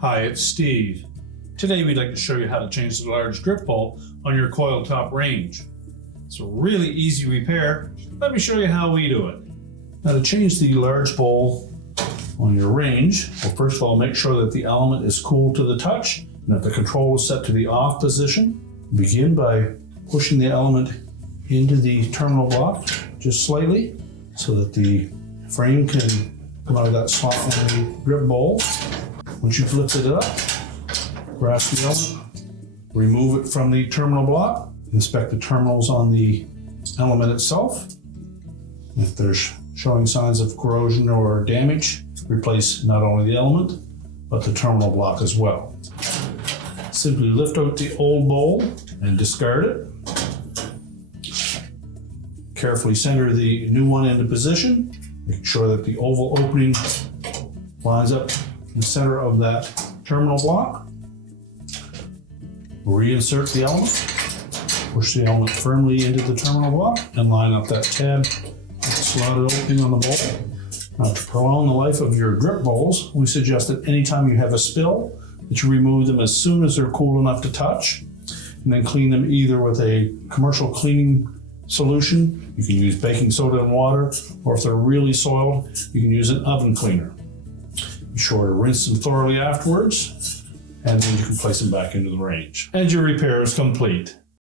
Hi, it's Steve. Today we'd like to show you how to change the large grip bowl on your coil top range. It's a really easy repair. Let me show you how we do it. Now, to change the large bowl on your range, well, first of all, make sure that the element is cool to the touch and that the control is set to the off position. Begin by pushing the element into the terminal block just slightly so that the frame can come out of that slot in the grip bowl. Once you've lifted it up, grasp the element, remove it from the terminal block, inspect the terminals on the element itself. If there's showing signs of corrosion or damage, replace not only the element, but the terminal block as well. Simply lift out the old bowl and discard it. Carefully center the new one into position. Make sure that the oval opening lines up in the center of that terminal block. Reinsert the element. Push the element firmly into the terminal block and line up that tab with the slotted opening on the bowl. Now, to prolong the life of your grip bowls, we suggest that anytime you have a spill, that you remove them as soon as they're cool enough to touch, and then clean them either with a commercial cleaning solution. You can use baking soda and water, or if they're really soiled, you can use an oven cleaner. Be sure to rinse them thoroughly afterwards, and then you can place them back into the range. And your repair is complete.